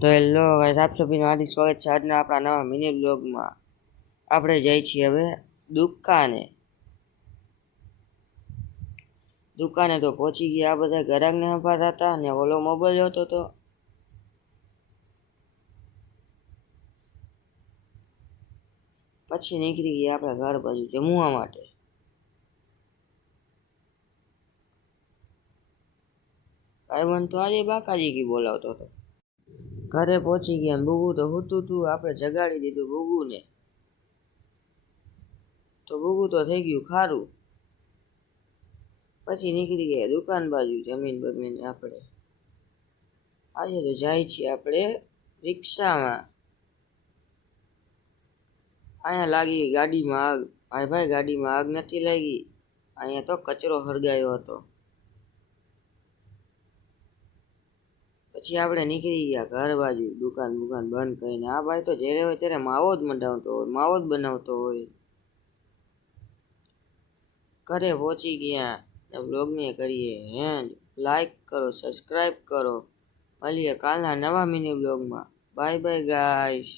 તો hello guys, આપ સભીનું હાર્દિક સ્વાગત છે આજના આપણા નવા મિની બ્લોગમાં. આપણે જઈએ છીએ હવે દુકાને તો પહોંચી ગયા. આ બધા ગ્રાહકને સંભાળતા હતા ને ઓલો મોબાઈલ જોતો હતો. પછી નીકળી ગયા આપણે ઘર બાજુ જમવા માટે. ભાઈબંધ તો આજે બાકાજી કી બોલાવતો હતો. ઘરે પહોંચી ગયા. બુબુ તો સૂતું હતું. આપણે જગાડી દીધું બુબુને. તો બુબુ તો થઈ ગયું ખારું. પછી નીકળી ગયા દુકાન બાજુ જમીન બમીને. આપણે આજે તો જાય છીએ આપણે રિક્ષામાં. અહીંયા લાગી ગાડીમાં આગ. ભાઈ ગાડીમાં આગ નથી લાગી, અહીંયા તો કચરો સળગાયો હતો. પછી આપણે નીકળી ગયા ઘર બાજુ દુકાન બંધ કરીને. આ ભાઈ તો જ્યારે હોય ત્યારે માવો જ બનાવતો હોય. ઘરે પહોંચી ગયા. બ્લોગને કરીએ એન્ડ લાઈક કરો, સબસ્ક્રાઈબ કરો. મળીએ કાલના નવા મિની બ્લોગમાં. Bye bye guys.